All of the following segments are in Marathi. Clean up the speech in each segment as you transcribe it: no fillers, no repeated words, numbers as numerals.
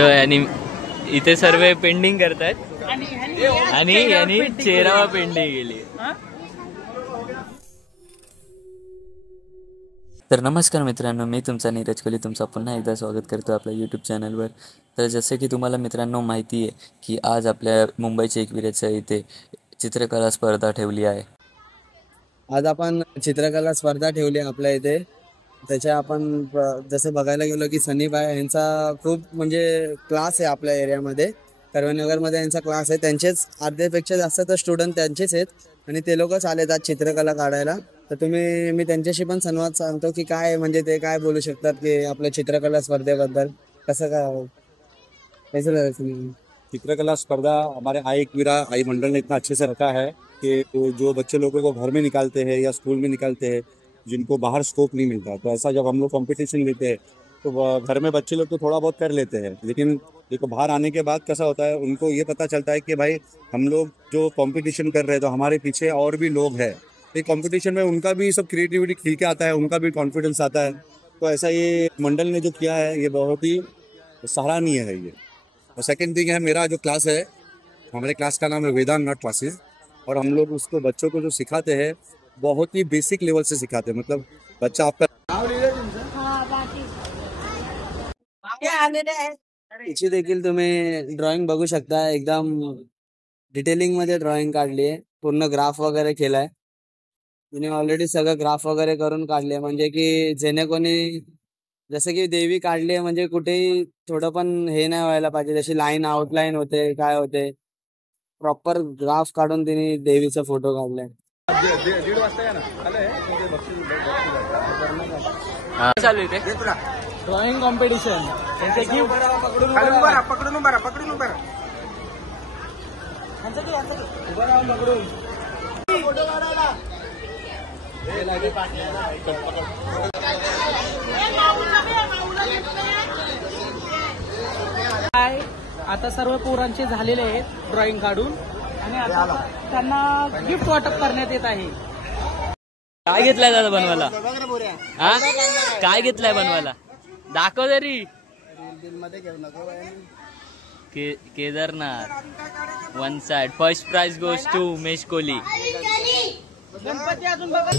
आणि इथे सर्व पेंडिंग करतायत आणि यांनी चेहरा पेंडिंग केली. तर नमस्कार मित्रांनो, मी तुमचा नीरज कोहली तुमचा पुन्हा एकदा स्वागत करतो आपल्या यूट्यूब चॅनलवर. तर जसं की तुम्हाला मित्रांनो माहिती आहे की आज आपल्या मुंबईच्या एकविरेच्या इथे चित्रकला स्पर्धा ठेवली आहे. आज आपण चित्रकला स्पर्धा ठेवली आपल्या इथे. त्याच्या आपण जसं बघायला गेलो की सनीबाई यांचा खूप म्हणजे क्लास आहे आपल्या एरियामध्ये. कर्वेनगरमध्ये यांचा क्लास आहे. त्यांचेच अर्ध्यापेक्षा जास्त तर स्टुडंट त्यांचेच आहेत आणि ते लोकच आलेत आज चित्रकला काढायला. तर मी त्यांच्याशी पण संवाद सांगतो की काय म्हणजे ते काय बोलू शकतात की आपल्या चित्रकला स्पर्धेबद्दल कसं काय. चित्रकला स्पर्धा हमारे आई एकवीरा आई मंडल ने इतना अच्छे से रखा है कि जो बच्चे लोगों को घर में निकालते हैं या स्कूल में निकालते हैं जिनको बाहर स्कोप नहीं मिलता, तो ऐसा जब हम लोग कंपटीशन लेते हैं तो घर में बच्चे लोग तो थोड़ा बहुत कर लेते हैं, लेकिन देखो बाहर आने के बाद कैसा होता है उनको ये पता चलता है कि भाई हम लोग जो कंपटीशन कर रहे हैं तो हमारे पीछे और भी लोग हैं. ये कंपटीशन में उनका भी सब क्रिएटिविटी खिल के आता है, उनका भी कॉन्फिडेंस आता है. तो ऐसा ये मंडल ने जो किया है ये बहुत ही सराहनीय है ये. और सेकेंड थिंग है, मेरा जो क्लास है हमारे क्लास का नाम है वेदांत नॉट क्लासेस, और हम लोग उसको बच्चों को जो सिखाते हैं बहुत ही बेसिक लेवल से सिखाते हैं. मतलब बच्चा आपका इथे देखील तुम्ही ड्रॉइंग बघू शकता. एकदम डिटेलिंग मध्ये ड्रॉइंग काढली आहे. पूर्ण ग्राफ वगैरे केलाय तिने. ऑलरेडी सगळं ग्राफ वगैरे करून काढले म्हणजे की जेणे कोणी जसं की देवी काढली आहे म्हणजे कुठेही थोडं पण हे नाही व्हायला पाहिजे. जशी लाईन आउटलाईन होते काय होते प्रॉपर ग्राफ काढून तिने देवीचा फोटो काढलाय. ड्रॉइंग कॉम्पिटिशन आता सर्व पोरांचे झालेले आहेत ड्रॉइंग काढून आणि आता त्यांना गिफ्ट वाटप करण्यात येत आहे. काय घेतलाय दादा बनवायला? हा काय घेतलाय बनवायला? दाखव तरी. Kedarnath one side. First prize goes to Umesh Kohli. Ganpati अजून बघा.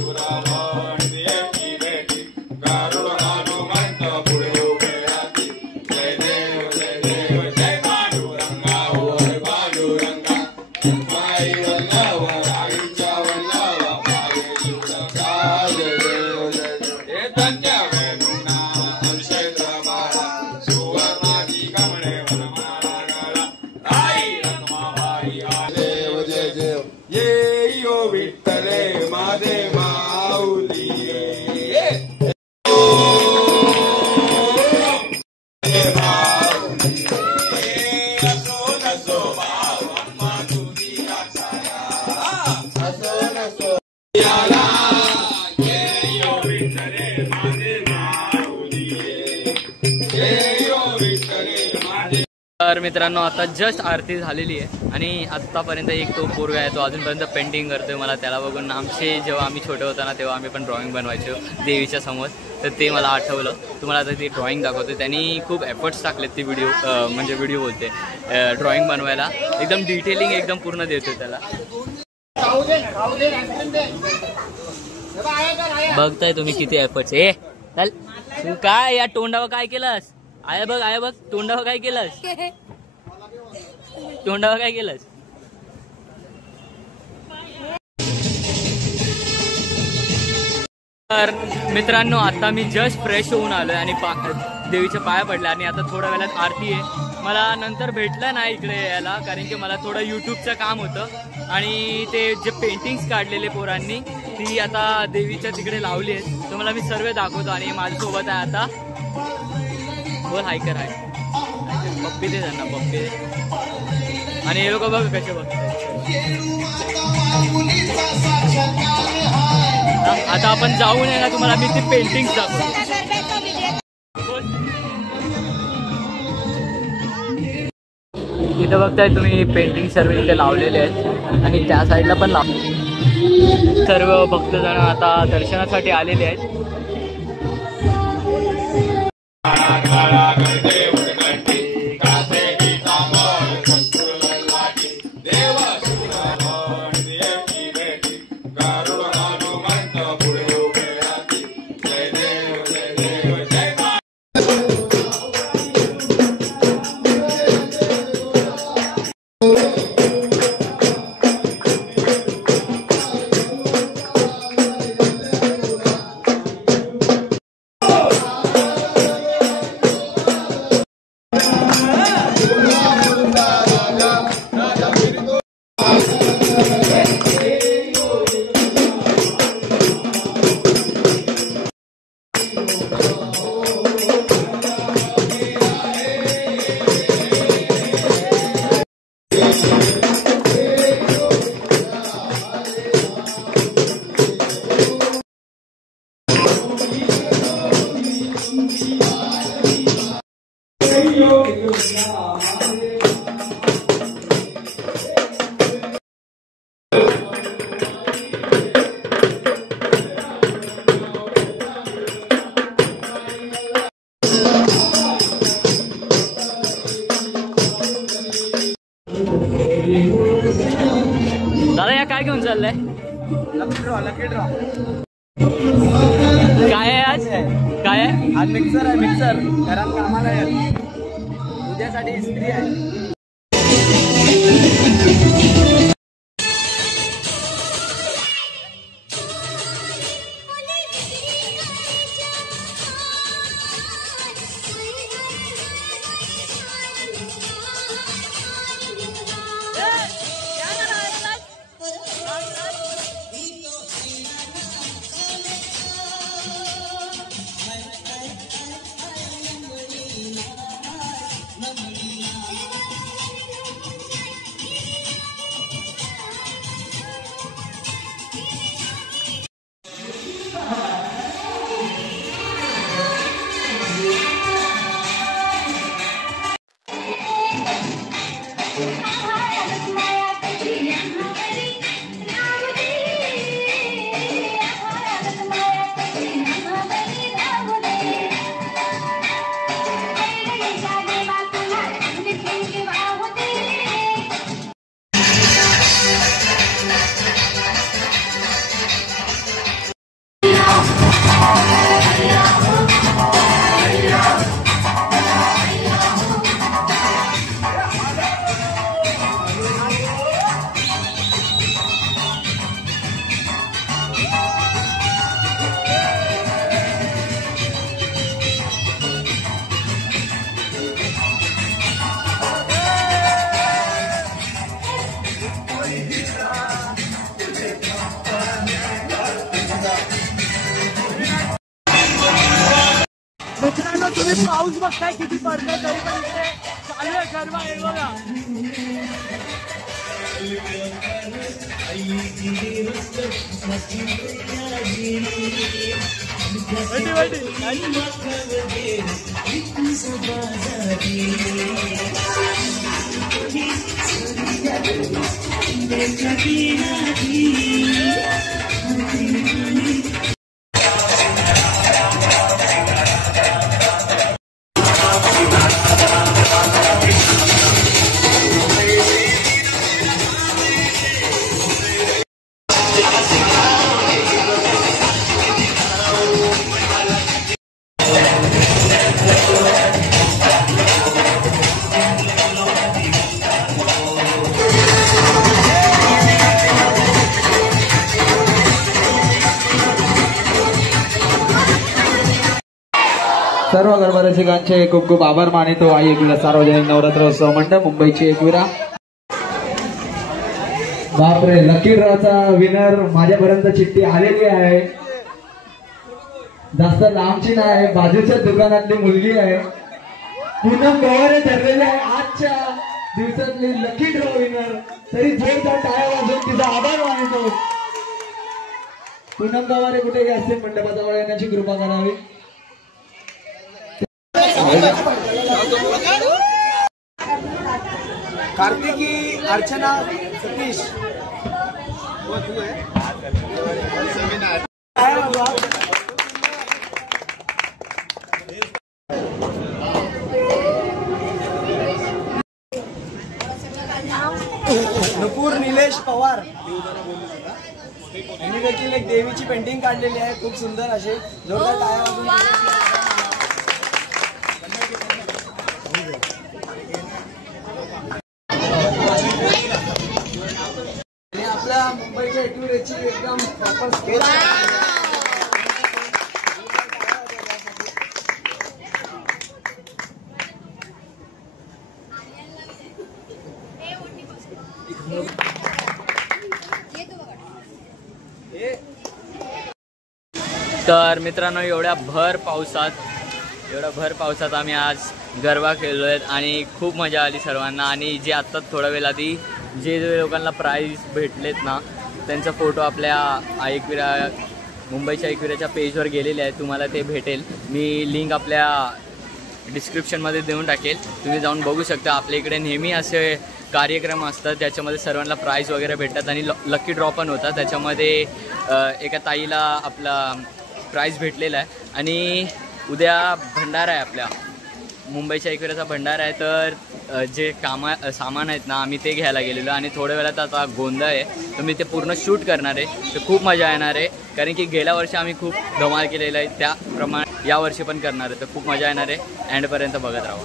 तर मित्रांनो आता जस्ट आरती झालेली आहे आणि आत्तापर्यंत एक तो पोरगा आहे तो अजूनपर्यंत पेंटिंग करतोय. मला त्याला बघून आमचे जेव्हा आम्ही छोटे होतो ना तेव्हा आम्ही पण ड्रॉइंग बनवायचो देवीच्या समोर. तर ते मला आठवलं. तुम्हाला आता ती ड्रॉइंग दाखवते. त्यांनी खूप एफर्ट्स टाकलेत ती व्हिडिओ बोलते ड्रॉइंग बनवायला. एकदम डिटेलिंग एकदम पूर्ण देतो त्याला. बघताय तुम्ही किती एफर्ट्स. चल तू काय या तोंडावर काय केलंस? आहे बघ तोंडावर काय केलंस? तोंडावर काय केलंस? तर मित्रांनो आता मी जस्ट फ्रेश होऊन आलोय आणि देवीच्या पाया पडल्या आणि आता थोड्या वेळात आरती आहे. मला नंतर भेटलं नाही इकडे यायला कारण की मला थोडं यूट्यूबचं काम होतं आणि ते जे पेंटिंग्स काढलेले पोरांनी ती आता देवीच्या तिकडे लावली आहेत. तुम्हाला मी सर्व दाखवतो आणि माझ्यासोबत आहे आता बोल हायकर आहे पप्पी दे त्यांना पप्पी दे. आणि हे लोक बघ कसे बघतात. आता आपण जाऊन आहे ना तुम्हाला मी ती पेंटिंग्स दाखवतो. इथं बघताय तुम्ही पेंटिंग सर्व इथे लावलेले आहेत आणि त्या साईडला पण सर्व भक्तजण आता दर्शनासाठी आलेले आहेत. काय आहे आज? काय आहे आज? मिक्सर आहे, मिक्सर. घरात कामाला आहे, उद्यासाठी इस्त्री आहे. मित्रांनो, तुम्ही पाऊस बघताय किती पडतोय, तरी पण इथे चालू आहे गरबा. हे बघा, सर्व गरबा रसिकांचे खूप खूप आभार मानितो आई एकविरा सार्वजनिक नवरात्र उत्सव मंडळ मुंबईची एकविरा. बापरे, लकी ड्रॉचा विनर माझ्यापर्यंत चिठ्ठी आलेली आहे. जास्त लांबची नाही, बाजूच्या दुकानातली मुलगी आहे. पूनम गवारे ठरलेली आहे आजच्या दिवसातली लकी ड्रॉ विनर. तरी जोरदार टाळ्या वाजवून तिचा आभार मानितो. पूनम गवारे कुठे असते मंडपाजवळ येण्याची कृपा करावी. कार्तिकी, अर्चना, सतीश. नुपूर निलेश पवार यांनी देखील एक देवीची पेंटिंग काढलेली आहे, खूप सुंदर अशी. जोरदार टाळ्या वाजवून. आपल्या मुंबईच्या एकविरेची एकदम प्रॉपर स्केच. तर मित्रांनो, एवढ्या भर पावसात आम्ही आज गरबा खेळलो आहेत आणि खूप मजा आली सर्वांना. आणि जे आत्ता थोड्या वेळ आधी जे लोकांना प्राईज भेटलेत ना, त्यांचा फोटो आपल्या एकविरा मुंबईच्या एकविराच्या पेजवर गेलेले आहे. तुम्हाला ते भेटेल. मी लिंक आपल्या डिस्क्रिप्शनमध्ये देऊन टाकेल, तुम्ही जाऊन बघू शकता. आपल्या इकडे नेहमी असे कार्यक्रम असतात ज्याच्यामध्ये सर्वांना प्राईज वगैरे भेटतात आणि लकी ड्रॉ पण होता. त्याच्यामध्ये एका ताईला आपला प्राईज भेटलेला आहे. आणि उद्या भंडारा आहे, आपल्या मुंबईच्या एकविराचा भंडारा आहे. तर जे सामान आहेत ना आम्ही ते घ्यायला गेलेलो आणि थोड्या वेळात आता गोंधळ आहे तर मी ते पूर्ण शूट करणार आहे. तर खूप मजा येणार आहे कारण की गेल्या वर्षी आम्ही खूप धमाल केलेला आहे त्याप्रमाणे यावर्षी पण करणार आहे. तर खूप मजा येणार आहे. एंडपर्यंत बघत राहा.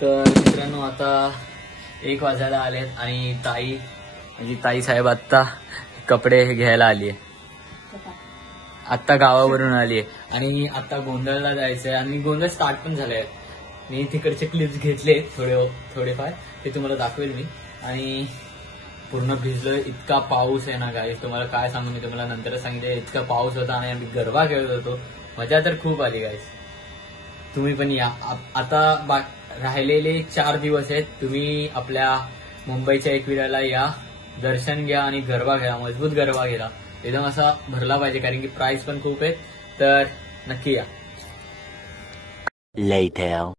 तर मित्रांनो आता 1 वाजायला आलेत आणि ताई साहेब आत्ता कपडे घ्यायला आली आहे. आत्ता गावावरून आली आहे आणि आता गोंधळला जायचंय आणि गोंधळ स्टार्ट पण झालाय. मी तिकडचे क्लिप्स घेतले थोडेफार ते तुम्हाला दाखवेल मी. आणि पूर्ण भिजलोय. इतका पाऊस आहे ना गाईस तुम्हाला काय सांगू. मी तुम्हाला नंतरच सांगितलं इतका पाऊस होता आणि आम्ही गरबा खेळत होतो. मजा तर खूप आली गाईस. तुम्ही पण या. आता राहिलेले 4 दिवस आहेत. तुम्ही आपल्या मुंबईच्या एकविराला या, दर्शन घ्या आणि गरबा घ्या. मजबूत गरबा घ्या. एकदम असा भरला पाहिजे कारण की प्राइस पण खूप आहेत. तर नक्की या. Later.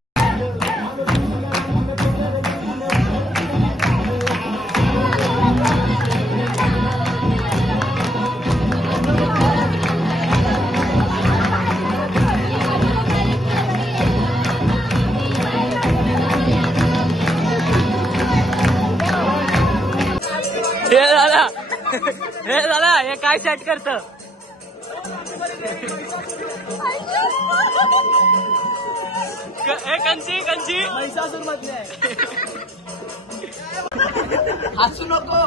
हे दादा हे काय सेट करत. कंची महिषासूर मधले हसू नको.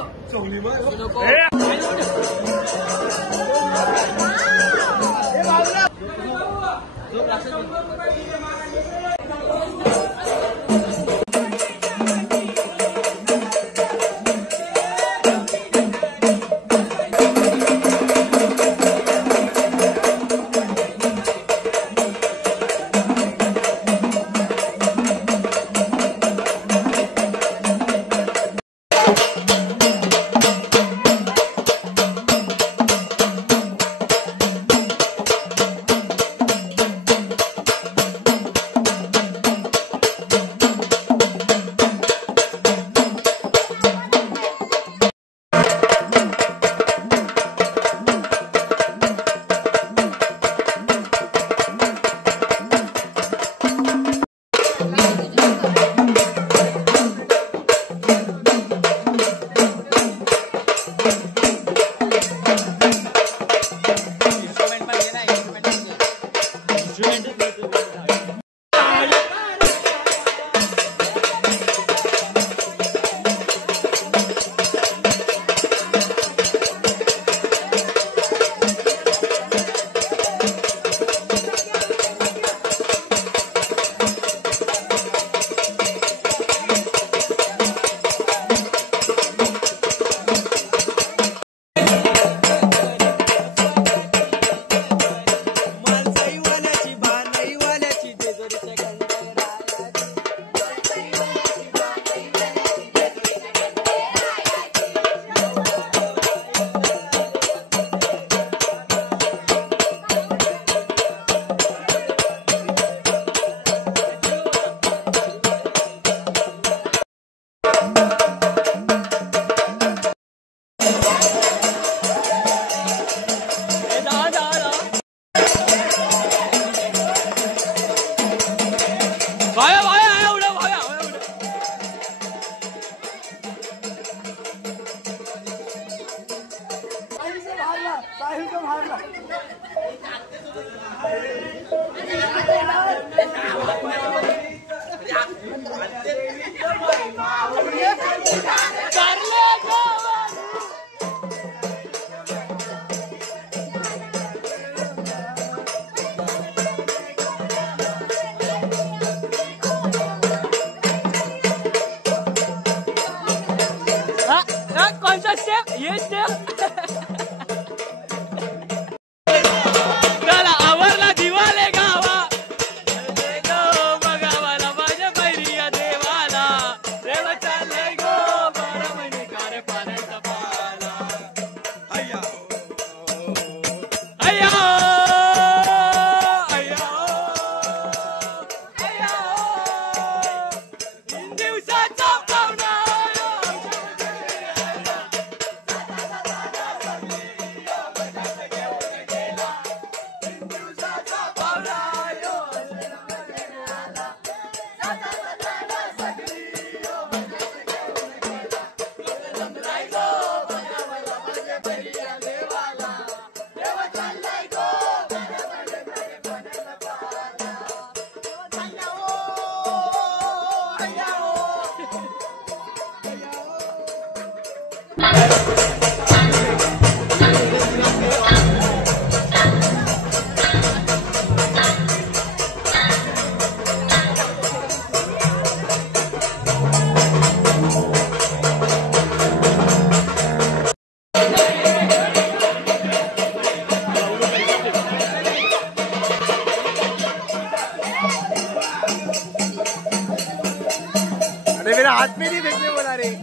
मेरा हाथ में नहीं फेंकने बोला रे.